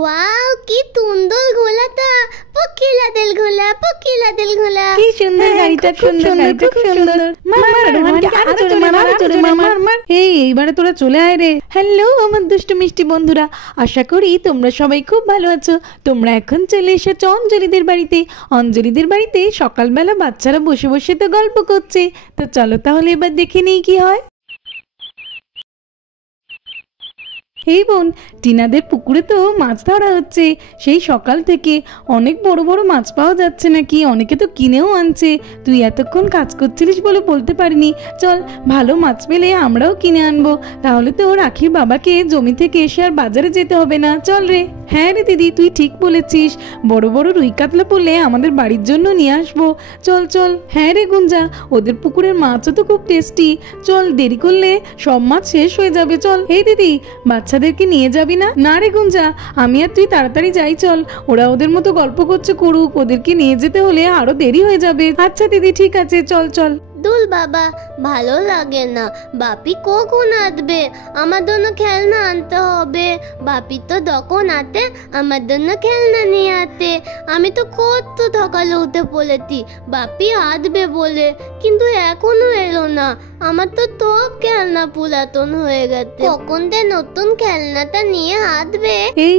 Wow, কি সুন্দর ঘোলাটা! পকিলা দিল ঘোলা, পকিলা দিল ঘোলা। কি সুন্দর গাড়িটা, খুব সুন্দর, খুব সুন্দর। মার রোহানকে আরো জোরে মার, আরো জোরে মার মার। এইবারে তোরা চলে আয় রে। হ্যালো আমার দুষ্টু মিষ্টি বন্ধুরা, আশা করি তোমরা সবাই খুব ভালো আছো। তোমরা এখন চলে এসেছো অঞ্জলিদের বাড়িতে। অঞ্জলিদের বাড়িতে সকালবেলা বাচ্চারা বসে বসে তো গল্প করছে। তো চলো তাহলে এবার দেখে নেই কি হয়। এই বোন, টিনাদের পুকুরে তো মাছ ধরা হচ্ছে সেই সকাল থেকে। অনেক বড় বড় মাছ পাওয়া যাচ্ছে নাকি, অনেকে তো কিনেও আনছে। তুই এতক্ষণ কাজ করছিলিস বলে বলতে পারিনি। চল, ভালো মাছ পেলে আমরাও কিনে আনবো, তাহলে তো রাখির বাবাকে জমি থেকে এসে আর বাজারে যেতে হবে না। চল রে। হ্যাঁ রে দিদি, তুই ঠিক বলেছিস। বড় বড় রুই কাতলা পড়লে আমাদের বাড়ির জন্য নিয়ে আসবো। চল চল। হ্যাঁ রে গুঞ্জা, ওদের পুকুরের মাছও তো খুব টেস্টি। চল, দেরি করলে সব মাছ শেষ হয়ে যাবে। চল। এই দিদি, বাচ্চাদেরকে নিয়ে যাবি না? না রে গুঞ্জা, আমি আর তুই তাড়াতাড়ি যাই। চল, ওরা ওদের মতো গল্প করছে করুক, ওদেরকে নিয়ে যেতে হলে আরো দেরি হয়ে যাবে। আচ্ছা দিদি, ঠিক আছে, চল চল। দুল বাবা, ভালো লাগে না। বাপি কখন আসবে? আমার জন্য খেলনা আনতে হবে। বাপি তো যখন আতে আমার জন্য খেলনা নিয়ে আতে। আমি তো কত সকালে উঠে পড়েছি বাপি আসবে বলে, কিন্তু এখনো এলো না। আমার তো সব খেলনা পুরাতন হয়ে গেছে। কখন যে নতুন খেলনাটা নিয়ে আসবে? এই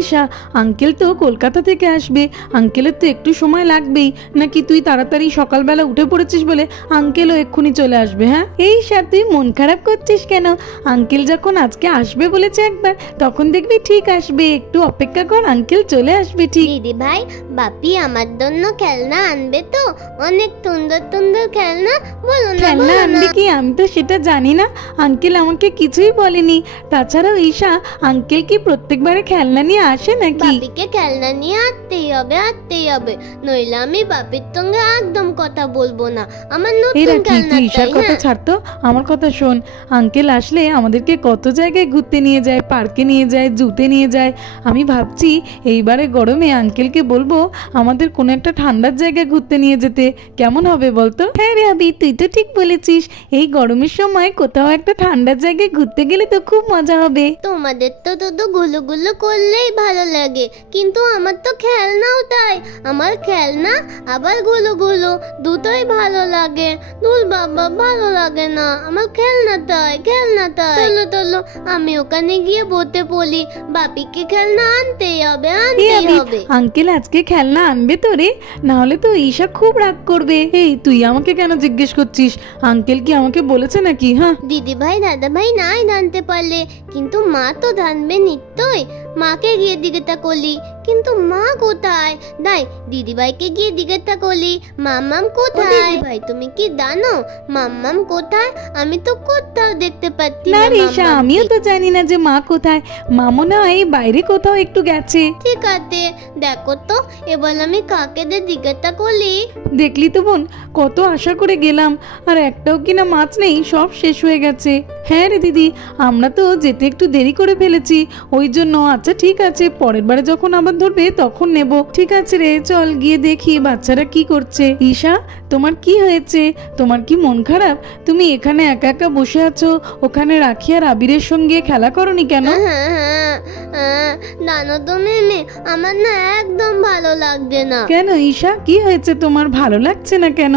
আঙ্কেল তো কলকাতা থেকে আসবে, আঙ্কেলের তো একটু সময় লাগবেই। নাকি তুই তাড়াতাড়ি সকালবেলা উঠে পড়েছিস বলে আঙ্কেলও এক্ষুনি চলে আসবে? হ্যাঁ এই তুই মন খারাপ করছিস কেন? আঙ্কেল যখন আজকে আসবে বলেছে একবার, তখন দেখবি ঠিক আসবে। একটু অপেক্ষা কর, আঙ্কেল চলে আসবে ঠিক। দিদি ভাই, বাপি আমার জন্য খেলনা আনবে তো? অনেক সুন্দর সুন্দর খেলনা। বলো না। খেলনা আনবে কি? আমি তো সেটা জানি না, আঙ্কেল আমাকে কিছুই বলেনি। তাছাড়াও ঈশা, আঙ্কেল কি প্রত্যেকবারে খেলনা নিয়ে আসে নাকি? বাপিকে খেলনা নিয়ে আসতেই হবে, আসতেই হবে, নইলে আমি বাপির সঙ্গে একদম কথা বলবো না। আমার নতুন খেলনা। ঈশার কথা ছাড়তো, আমার কথা শোন। আঙ্কেল আসলে আমাদেরকে কত জায়গায় ঘুরতে নিয়ে যায়, পার্কে নিয়ে যায়, জুতে নিয়ে যায়। আমি ভাবছি এইবারে গরমে আঙ্কেলকে বলবো আমাদের কোনো একটা ঠান্ডার জায়গায় ঘুরতে নিয়ে যেতে। কেমন হবে বলতো? হ্যাঁ রে আবি, তুই তো ঠিক বলেছিস। এই গরমের সময় কোথাও একটা ঠান্ডার জায়গায় ঘুরতে গেলে তো খুব মজা হবে। তোমাদের তো শুধু গুলো গুলো করলেই ভালো লাগে, কিন্তু আমার তো খেলনাও তাই। আমার খেলনা আবার গুলো গুলো দুটোই ভালো লাগে। দুল বাবা, ভালো লাগে না। আমার খেলনা তাই, খেলনা তাই। চলো চলো, আমি ওখানে গিয়ে বলতে বলি বাপিকে খেলনা আনতেই হবে, আনতেই হবে। আঙ্কেল আজকে খেলনা আনবে তো রে? না হলে তো ঈশা খুব রাগ করবে। এই তুই আমাকে কেন জিজ্ঞেস করছিস? আঙ্কেল কি আমাকে বলেছে নাকি? হ্যাঁ দিদি ভাই, দাদা ভাই নাই জানতে পারলে, কিন্তু মা তো জানবে নিশ্চয়। মাকে গিয়ে জিজ্ঞাসা করলি, কিন্তু মা কোথায়? দাই দিদি ভাইকে গিয়ে জিজ্ঞাসা করলি মাম্মাম কোথায়? দিদি ভাই, তুমি কি জানো মাম্মাম কোথায়? আমি তো কোথাও দেখতে পাচ্ছি না ঈশা, আমিও তো জানি না যে মা কোথায়। মা মনে হয় বাইরে কোথাও একটু গেছে। ঠিক আছে, দেখো তো এবার আমি কাকে যে জিজ্ঞাসা করলি। দেখলি তো বোন, কত আশা করে গেলাম, আর একটাও কিনা মাছ নেই, সব শেষ হয়ে গেছে। হ্যাঁ রে দিদি, আমরা তো যেতে একটু দেরি করে ফেলেছি, ওই জন্য। আচ্ছা ঠিক আছে, পরের বারে যখন আবার ধরবে তখন নেব। ঠিক আছে রে, চল গিয়ে দেখি বাচ্চারা কি করছে। ঈশা, তোমার কি হয়েছে? তোমার কি মন খারাপ? তুমি এখানে একা একা বসে আছো, ওখানে রাখি আর আবিরের সঙ্গে খেলা করনি কেন? জানো তো মেমে, আমার না একদম ভালো লাগছে না। কেন ঈশা, কি হয়েছে তোমার? ভালো লাগছে না কেন?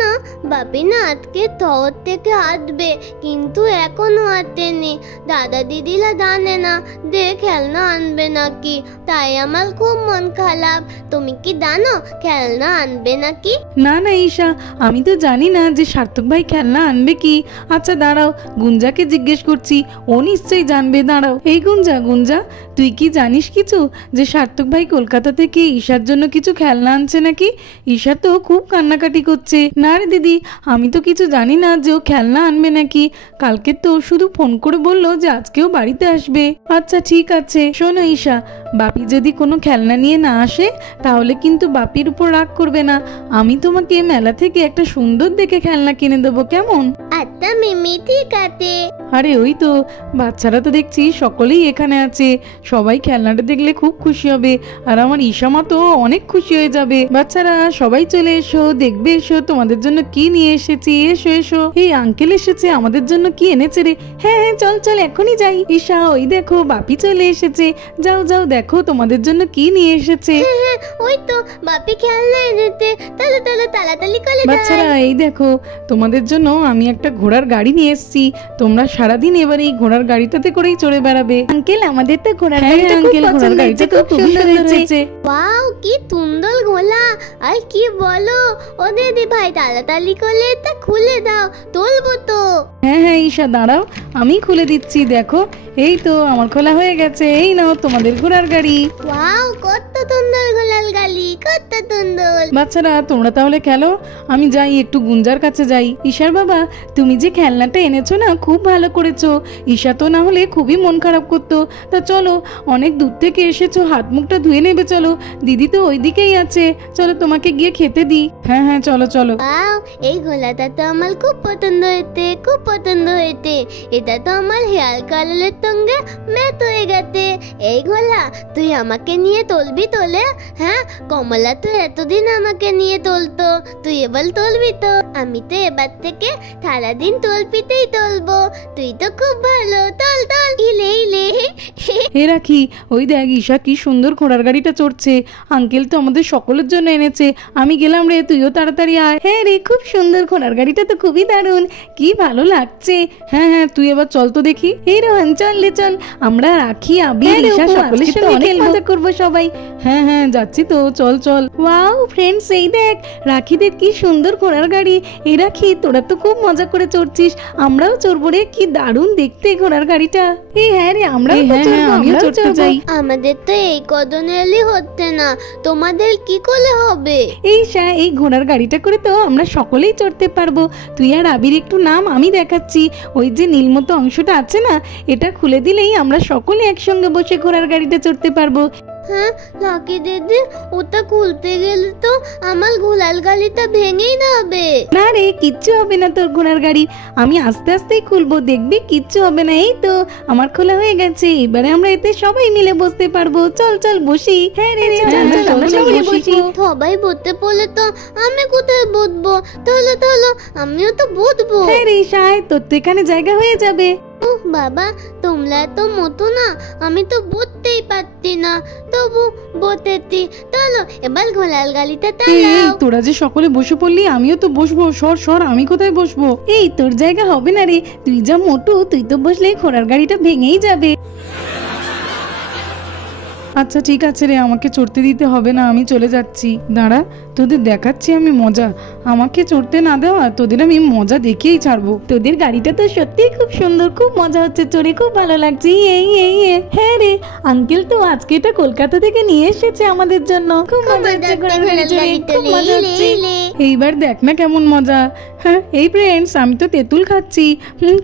না, বাপি না আজকে শহর থেকে আসবে, কিন্তু এখনো আসেনি। দাদা দিদিরা জানে না যে খেলনা আনবে নাকি, তাই আমার খুব মন খারাপ। তুমি কি জানো খেলনা আনবে নাকি? না না ঈশা, আমি তো জানি না যে সার্থক ভাই খেলনা আনবে কি। আচ্ছা দাঁড়াও, গুঞ্জাকে জিজ্ঞেস করছি, ও নিশ্চয়ই জানবে। দাঁড়াও। এই গুঞ্জা, গুঞ্জা, তুই কি জানিস কিছু যে সার্থক ভাই কলকাতা থেকে ঈশার জন্য কিছু খেলনা আনছে নাকি? ঈশা তো খুব কান্নাকাটি করছে। না রে দিদি, আমি তো কিছু জানি না যে ও খেলনা আনবে নাকি। কালকে তো শুধু ফোন করে বললো যে আজকেও বাড়িতে আসবে। আচ্ছা ঠিক আছে। শোনো ঈশা, বাপি যদি কোনো খেলনা নিয়ে না আসে তাহলে কিন্তু বাপির উপর রাগ করবে না। আমি তোমাকে মেলা থেকে একটা সুন্দর দেখে খেলনা কিনে দেবো, কেমন? আচ্ছা মিমি, ঠিক আছে। আরে ওই তো বাচ্চারা তো দেখছি সকলেই এখানে আছে, সবাই খেলনাটা দেখলে খুব খুশি হবে, আর আমার ঈশা মা তো অনেক খুশি হয়ে যাবে। বাচ্চারা সবাই চলে এসো, দেখবে এসো তোমাদের জন্য কি নিয়ে এসেছি। এসো এসো, এই আঙ্কেল এসেছে, আমাদের জন্য কি এনেছে রে? হ্যাঁ হ্যাঁ চল চল এখনই যাই। ঈশা ওই দেখো বাপি চলে এসেছে, যাও যাও দেখো তোমাদের জন্য কি নিয়ে এসেছে। হ্যাঁ ওই তো বাপি খেলনা এনেছে, চলো চলো তাড়াতাড়ি করে যাই। বাচ্চারা এই দেখো তোমাদের জন্য আমি একটা ঘোড়ার গাড়ি নিয়ে এসেছি, তোমরা সারাদিন এবার এই ঘোড়ার গাড়িটাতে করেই চড়ে বেড়াবে। আঙ্কেল আমাদের তো ঘোড়ার হ্যাঁ গাড়িটা খুব আঙ্কেল ঘোড়ার পছন্দ গাড়িটা হয়েছে, তো খুব খুব সুন্দর হয়েছে। ওয়াও কি সুন্দর গোলা, আর কি বলো ও দিদি ভাই, তাড়াতাড়ি করে এটা খুলে দাও, তুলবো তো। হ্যাঁ হ্যাঁ ঈশা দাঁড়াও, আমি খুলে দিচ্ছি। দেখো এই তো আমার খোলা হয়ে গেছে, এই নাও তোমাদের ঘোড়ার গাড়ি। ওয়াও কত সুন্দর গোলাল গালি, কত সুন্দর। বাচ্চারা তোমরা তাহলে খেলো, আমি যাই একটু গুঞ্জার কাছে যাই। ঈশার বাবা তুমি যে খেলনাটা এনেছো না খুব ভালো করেছো, ঈশা তো না হলে খুবই মন খারাপ করতো। তা চলো অনেক দূর থেকে এসেছো, হাত মুখটা ধুয়ে নেবে, চলো দিদি তো ওই দিকেই আছে, চলো তোমাকে গিয়ে খেতে দিই। হ্যাঁ হ্যাঁ চলো চলো। ওয়াও এই গোলাটা তো আমার খুব পছন্দ হয়েছে, খুব পছন্দ হয়েছে, এটা তো আমার হেয়ার কালারের সঙ্গে ম্যাচ হয়ে গেছে। এই গোলা তুই আমাকে নিয়ে তুলবি তোলে? হ্যাঁ কমলা তো এতদিন আমাকে নিয়ে তুলতো, তুই এবার তুলবি তো? আমি তো এবার থেকে সারাদিন তুলপিতেই তুলবো, তুই তো খুব ভালো, তোল তোল ইলে ইলে। হে রাখি ওই দেখ ঈশা কি সুন্দর ঘোড়ার গাড়িটা চড়ছে, আঙ্কেল তো আমাদের সকলের জন্য এনেছে। আমি গেলাম রে, তুইও তাড়াতাড়ি আয়। হ্যাঁ রে খুব সুন্দর, ঘোড়ার গাড়িটা তো খুবই দারুণ, কি ভালো লাগছে। হ্যাঁ হ্যাঁ তুই এবার চল তো দেখি। এই রোহন চল লে চল, আমরা রাখি আবির হ্যাঁ রে, ঈশা অপু, সকলের আজকে তো সঙ্গে অনেক খেলবো, মজা করবো সবাই। হ্যাঁ হ্যাঁ যাচ্ছি তো, চল চল। ওয়াও ফ্রেন্ডস এই দেখ রাখিদের কি সুন্দর ঘোড়ার গাড়ি। এই রাখি তোরা তো খুব মজা করে চড়ছিস, আমরাও চড়বো রে, কি দারুণ দেখতে ঘোড়ার গাড়িটা। এই হ্যাঁ রে আমরাও এই তো হ্যাঁ, চড়বো, আমিও আমরাও চড়তে চড়বো। চাই। আমাদের তো এই কদনে এলি হচ্ছে না, তোমাদের কি করে হবে? এই এই ঘোড়ার গাড়িটা করে তো আমরা সকলেই চড়তে পারবো। তুই আর আবির একটু নাম, আমি দেখাচ্ছি। ওই যে নীলমতো অংশটা আছে না, এটা খুলে দিলেই আমরা সকলে একসঙ্গে বসে ঘোড়ার গাড়িটা চড়তে পারবো। হ্যাঁ লাকি দিদি, ওটা খুলতে গেলে তো আমার গোলাল গালিটা ভেঙেই যাবে। না রে কিচ্ছু হবে না তোর ঘোড়ার গাড়ির, আমি আস্তে আস্তেই খুলবো, দেখবি কিচ্ছু হবে না। এই তো আমার খোলা হয়ে গেছে, এবারে আমরা এতে সবাই মিলে বসতে পারবো। চল চল বসি। হ্যাঁ রে রে চল চল আমরা চল, সবাই বসি। বসি। সবাই বসতে পড়লে তো আমি কোথায় বসবো? তাহলে তাহলে আমিও তো বসবো। হ্যাঁ রে সায়, তোর তো এখানে জায়গা হয়ে যাবে। উহ বাবা, তোমরা তো মতো না, আমি তো বসতেই পারছি না, তবু বসেছি। চলো এবার গোলাল গালিটা এই চালাও। তোরা যে সকলে বসে পড়লি, আমিও তো বসবো। সর সর, আমি কোথায় বসবো? এই তোর জায়গা হবে না রে, তুই যা মোটু, তুই তো বসলে ঘোড়ার গাড়িটা ভেঙেই যাবে। আচ্ছা ঠিক আছে রে, আমাকে চড়তে দিতে হবে না, আমি চলে যাচ্ছি। দাঁড়া তোদের দেখাচ্ছি আমি মজা, আমাকে চড়তে না দেওয়া তোদের আমি মজা দেখিয়েই ছাড়বো। তোদের গাড়িটা তো সত্যিই খুব সুন্দর, খুব মজা হচ্ছে চড়ে, খুব ভালো লাগছে। হ্যাঁ রে আঙ্কেল তো আজকে এটা কলকাতা থেকে নিয়ে এসেছে আমাদের জন্য, খুব মজা হচ্ছে ঘোড়ার গাড়ি চড়ে, খুব মজা হচ্ছে। এইবার দেখ না কেমন মজা। হ্যাঁ এই ফ্রেন্ডস, আমি তো তেঁতুল খাচ্ছি,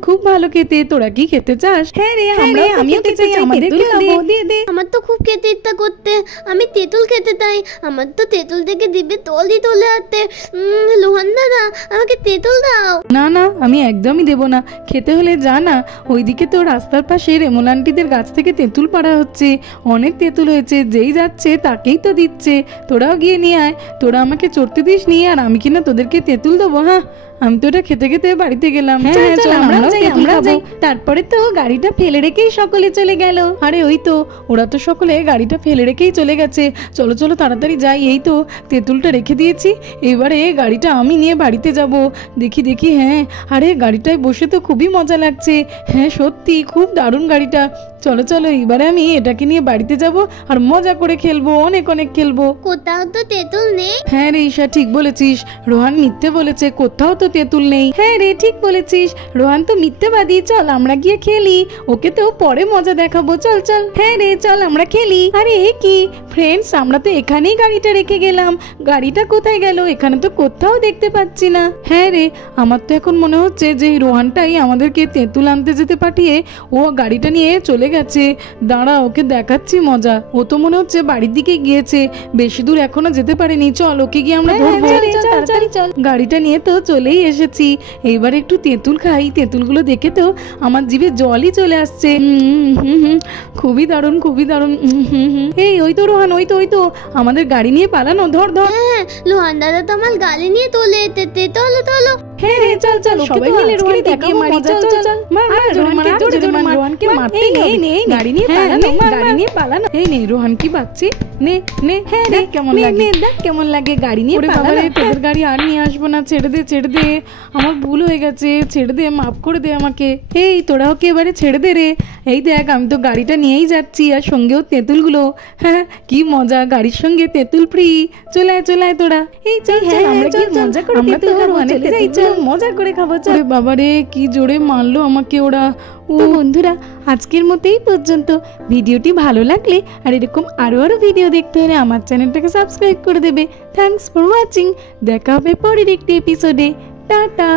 খুব ভালো খেতে। তোরা কি খেতে চাস? হ্যাঁ রে আমিও খেতে চাই, আমাদেরকে খাবো, দে দে। আমার তো খুব খেতে ইচ্ছা করতে, আমি তেঁতুল খেতে চাই। আমার তো তেঁতুল থেকে দিবে তলই তোলে হাতে। লোহান দাদা আমাকে তেঁতুল দাও। না না আমি একদমই দেবো না, খেতে হলে যা না, ওইদিকে তো রাস্তার পাশে রেমল আন্টিদের গাছ থেকে তেঁতুল পাড়া হচ্ছে, অনেক তেঁতুল হয়েছে, যেই যাচ্ছে তাকেই তো দিচ্ছে। তোরাও গিয়ে নিয়ে আয়, তোরা আমাকে চড়তে দিস নি, আর আমি কিনা তোদেরকে তেঁতুল দেবো? হ্যাঁ আমি তো এটা খেতে খেতে বাড়িতে গেলাম। হ্যাঁ চল আমরাও যাই। তারপরে তো গাড়িটা ফেলে রেখেই সকলে চলে গেল। আরে ওই তো ওরা তো সকলে গাড়িটা ফেলে রেখেই চলে গেছে, চলো চলো তাড়াতাড়ি যাই। এই তো তেঁতুলটা রেখে দিয়েছি, এবারে গাড়িটা আমি নিয়ে বাড়িতে যাব। দেখি দেখি, হ্যাঁ আরে গাড়িটায় বসে তো খুবই মজা লাগছে। হ্যাঁ সত্যি খুব দারুণ গাড়িটা। চলো চলো এবারে আমি এটাকে নিয়ে বাড়িতে যাব আর মজা করে খেলবো, অনেক অনেক খেলবো। কোথাও তো তেঁতুল নেই। হ্যাঁ রে ঈশা ঠিক বলেছিস, রোহান মিথ্যে বলেছে, কোথাও তো তেঁতুল নেই। হ্যাঁ রে ঠিক বলেছিস, রোহান তো মিথ্যেবাদী। চল আমরা গিয়ে খেলি, ওকে তো পরে মজা দেখাবো। চল চল, হ্যাঁ রে চল আমরা খেলি। আরে এ কি ফ্রেন্ডস, আমরা তো এখানেই গাড়িটা রেখে গেলাম, গাড়িটা কোথায় গেল? এখানে তো কোথাও দেখতে পাচ্ছি না। হ্যাঁ রে, আমার তো এখন মনে হচ্ছে যে রোহানটাই আমাদেরকে তেঁতুল আনতে যেতে পাঠিয়ে ও গাড়িটা নিয়ে চলে গেছে। দাঁড়া, ওকে দেখাচ্ছি মজা। ও তো মনে হচ্ছে বাড়ির দিকে গিয়েছে, বেশি দূর এখনো যেতে পারেনি। চল, ওকে গিয়ে আমরা ধরবো। গাড়িটা নিয়ে তো চলেই এসেছি, এইবার একটু তেঁতুল খাই। তেঁতুলগুলো দেখে তো আমার জিভে জলই চলে আসছে। খুবই দারুণ, খুবই দারুণ। এই ওই তো রোহান, ওই তো আমাদের গাড়ি নিয়ে পালানো। ধর ধর। হ্যাঁ, লোহান দাদা তো আমার গালি নিয়ে চলে যেতে। চলো চলো। হ্যাঁ রে, চল চল, সবাই মিলে রোহানকে মারি। চল চল চল, মার মার রোহানকে, জোরে জোরে মার। রোহানকে মারতেই হবে। গাড়ি নিয়ে পালানো, গাড়ি নিয়ে পালানো। এই নে, রোহান কি বাচ্চি, নে নে। হ্যাঁ দেখ কেমন লাগে, দেখ কেমন লাগে গাড়ি নিয়ে পালানো। তোদের গাড়ি আর নিয়ে আসবো না, ছেড়ে দে ছেড়ে দে, আমার ভুল হয়ে গেছে, ছেড়ে দে, মাফ করে দে আমাকে। এই তোরা ওকে এবারে ছেড়ে দে রে। এই দেখ, আমি তো গাড়িটা নিয়েই যাচ্ছি, আর সঙ্গেও তেঁতুলগুলো। হ্যাঁ, কি মজা, গাড়ির সঙ্গে তেঁতুল ফ্রি। চলে আয় চলে আয় তোরা। এই চল চল, আমরা কি মজা করে তেঁতুল খাবো, চলে যাই, চল মজা করে খাবো। চল। বাবা রে, কি জোরে মারলো আমাকে ওরা। ও বন্ধুরা, আজকের মতো এই পর্যন্ত। ভিডিওটি ভালো লাগলে আর এরকম আরো ভিডিও দেখতে হলে আমার চ্যানেলটাকে সাবস্ক্রাইব করে দেবে। Thanks for watching. দেখা হবে পরের একটি এপিসোডে। টাটা।